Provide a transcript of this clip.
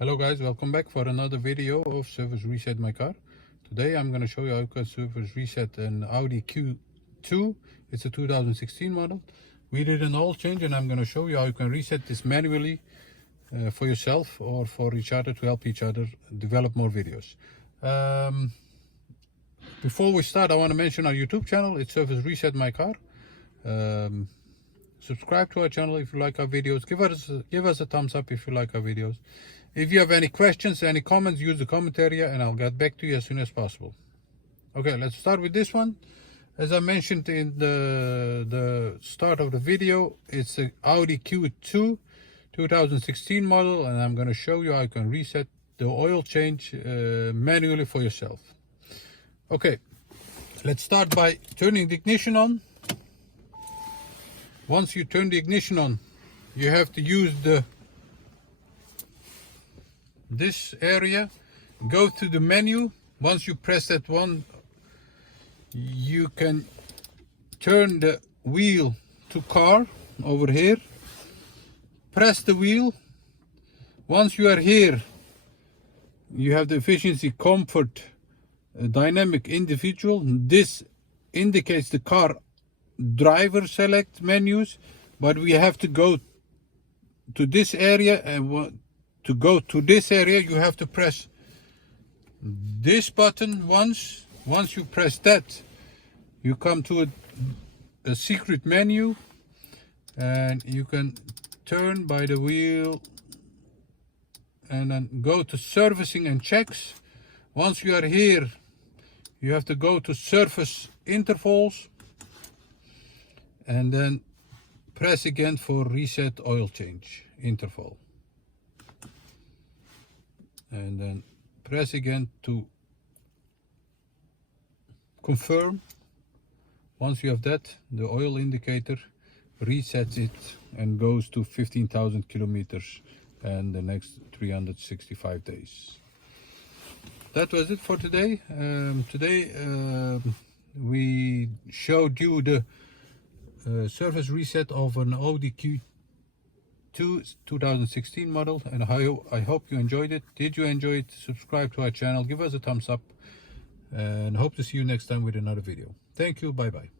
Hello guys, welcome back for another video of service reset my car. Today I'm going to show you how you can service reset an Audi Q2. It's a 2016 model. We did an oil change and I'm going to show you how you can reset this manually for yourself or for each other to help each other develop more videos. Before we start, I want to mention our YouTube channel. It's Service Reset My Car. Subscribe to our channel if you like our videos. Give us a thumbs up if you like our videos. If you have any questions, any comments, use the comment area and I'll get back to you as soon as possible. Okay, let's start with this one. As I mentioned in the start of the video, it's the Audi Q2 2016 model, and I'm going to show you how you can reset the oil change manually for yourself. Okay, let's start by turning the ignition on. Once you turn the ignition on, you have to use this area, go to the menu. Once you press that one, you can turn the wheel to car over here. Press the wheel. Once you are here, you have the efficiency, comfort, dynamic, individual. This indicates the car driver select menus, but we have to go to this area, and to go to this area you have to press this button once. Once you press that, you come to a secret menu and you can turn by the wheel and then go to servicing and checks. Once you are here, you have to go to service intervals and then press again for reset oil change interval. And then press again to confirm. Once you have that, the oil indicator resets it and goes to 15,000 kilometers and the next 365 days. That was it for today. We showed you the service reset of an Audi Q2 2016 model, and I hope you enjoyed it. Did you enjoy it? Subscribe to our channel, give us a thumbs up, and hope to see you next time with another video. Thank you, bye bye.